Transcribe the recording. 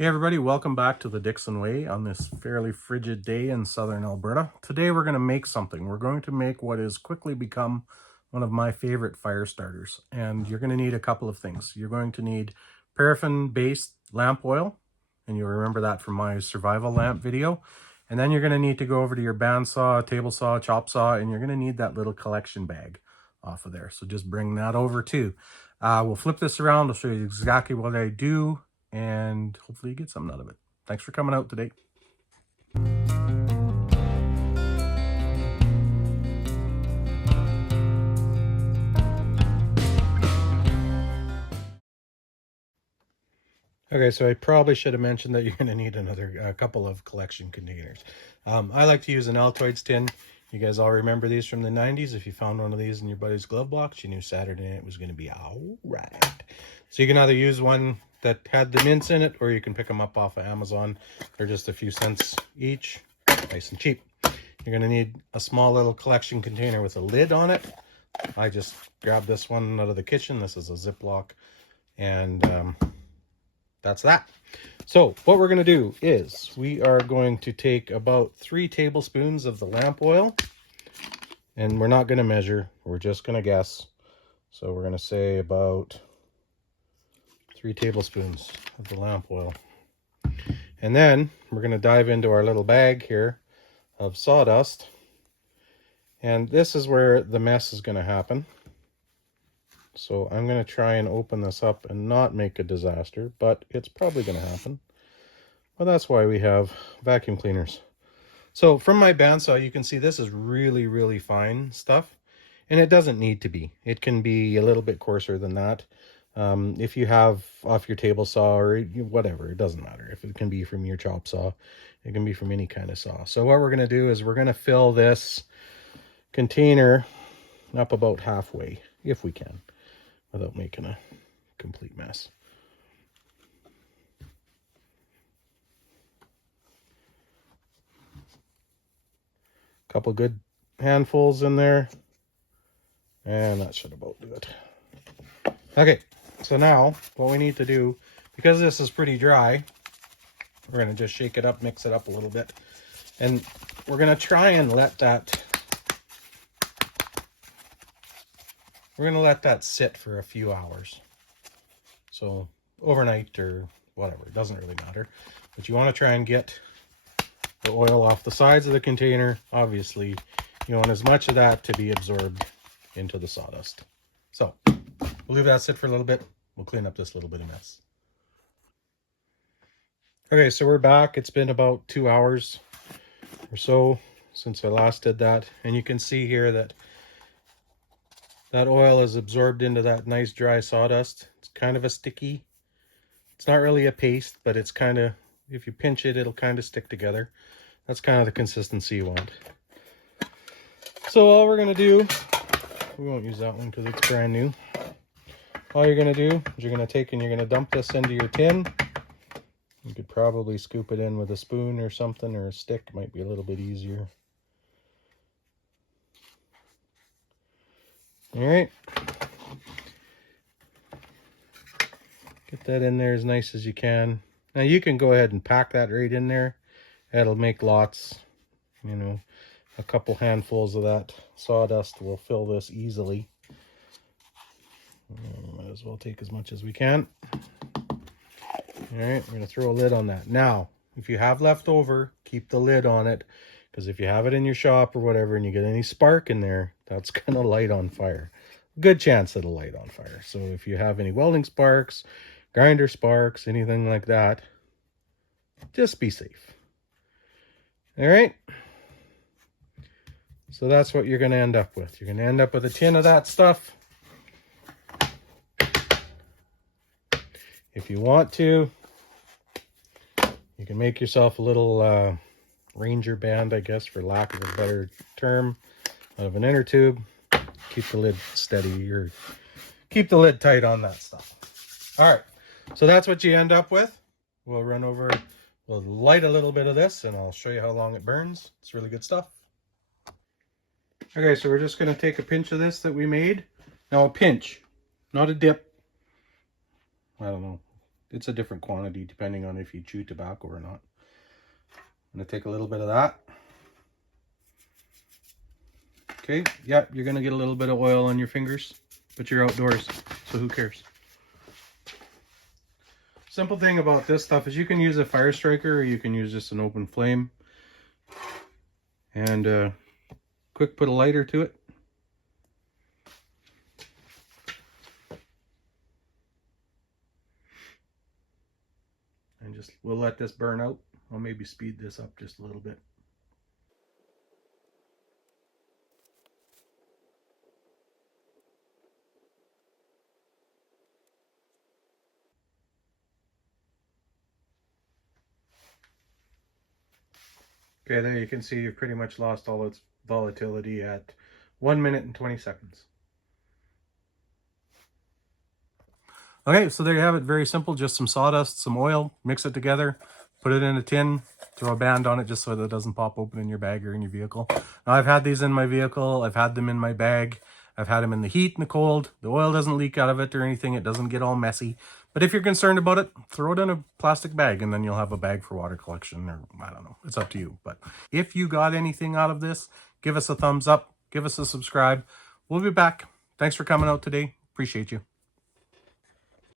Hey everybody, welcome back to the Dixon way on this fairly frigid day in southern Alberta. Today we're going to make something. We're going to make what has quickly become one of my favorite fire starters. And you're going to need a couple of things. You're going to need paraffin-based lamp oil, and you'll remember that from my survival lamp video. And then you're going to need to go over to your bandsaw, table saw, chop saw, and you're going to need that little collection bag off of there. So just bring that over too. We'll flip this around. I'll show you exactly what I do, and hopefully you get something out of it. Thanks for coming out today. Okay, so I probably should have mentioned that you're going to need a couple of collection containers. I like to use an Altoids tin. You guys all remember these from the 90s. If you found one of these in your buddy's glove box, you knew Saturday night was going to be all right. So you can either use one that had the mints in it, or you can pick them up off of Amazon. They're just a few cents each, nice and cheap. You're going to need a small little collection container with a lid on it. I just grabbed this one out of the kitchen. This is a Ziploc, and that's that. So what we're going to do is we are going to take about 3 tablespoons of the lamp oil, and we're not going to measure, we're just going to guess. So we're going to say about 3 tablespoons of the lamp oil. And then we're going to dive into our little bag here of sawdust. And this is where the mess is going to happen. So I'm going to try and open this up and not make a disaster, but it's probably going to happen. Well, that's why we have vacuum cleaners. So from my bandsaw, you can see this is really, really fine stuff. And it doesn't need to be. It can be a little bit coarser than that. If you have off your table saw or whatever, it doesn't matter. If it can be from your chop saw, it can be from any kind of saw. So what we're going to do is we're going to fill this container up about halfway, if we can, without making a complete mess. Couple good handfuls in there, and that should about do it. Okay, so now what we need to do, because this is pretty dry, we're going to just shake it up, mix it up a little bit, and we're going to try and let that sit for a few hours. So overnight or whatever, it doesn't really matter. But you want to try and get the oil off the sides of the container. Obviously, you want as much of that to be absorbed into the sawdust. So we'll leave that sit for a little bit. We'll clean up this little bit of mess. Okay, so we're back. It's been about 2 hours or so since I last did that. And you can see here that oil is absorbed into that nice dry sawdust. It's kind of a sticky. It's not really a paste, but it's kind of, if you pinch it, it'll kind of stick together. That's kind of the consistency you want. So all we're going to do, we won't use that one because it's brand new. All you're going to do is you're going to take and you're going to dump this into your tin. You could probably scoop it in with a spoon or something, or a stick. Might be a little bit easier. All right. Get that in there as nice as you can. Now you can go ahead and pack that right in there. That'll make lots, you know, a couple handfuls of that sawdust will fill this easily. Might as well take as much as we can. All right, we're going to throw a lid on that. Now, if you have leftover, keep the lid on it, because if you have it in your shop or whatever and you get any spark in there, that's going to light on fire. Good chance it'll light on fire. So if you have any welding sparks, grinder sparks, anything like that, just be safe. All right. So that's what you're going to end up with. You're going to end up with a tin of that stuff. If you want to, you can make yourself a little Ranger band, I guess, for lack of a better term, out of an inner tube. Keep the lid steady, or keep the lid tight on that stuff. All right, so that's what you end up with. We'll run over, we'll light a little bit of this, and I'll show you how long it burns. It's really good stuff. Okay, so we're just going to take a pinch of this that we made. Now a pinch, not a dip. I don't know. It's a different quantity depending on if you chew tobacco or not. I'm going to take a little bit of that. Okay, yeah, you're going to get a little bit of oil on your fingers, but you're outdoors, so who cares? Simple thing about this stuff is you can use a fire striker or you can use just an open flame. And quick put a lighter to it. And just, we'll let this burn out. I'll maybe speed this up just a little bit. Okay, there you can see you've pretty much lost all its volatility at 1 minute and 20 seconds. Okay, so there you have it. Very simple. Just some sawdust, some oil, mix it together, put it in a tin, throw a band on it just so that it doesn't pop open in your bag or in your vehicle. Now, I've had these in my vehicle. I've had them in my bag. I've had them in the heat and the cold. The oil doesn't leak out of it or anything. It doesn't get all messy. But if you're concerned about it, throw it in a plastic bag and then you'll have a bag for water collection, or I don't know. It's up to you. But if you got anything out of this, give us a thumbs up. Give us a subscribe. We'll be back. Thanks for coming out today. Appreciate you.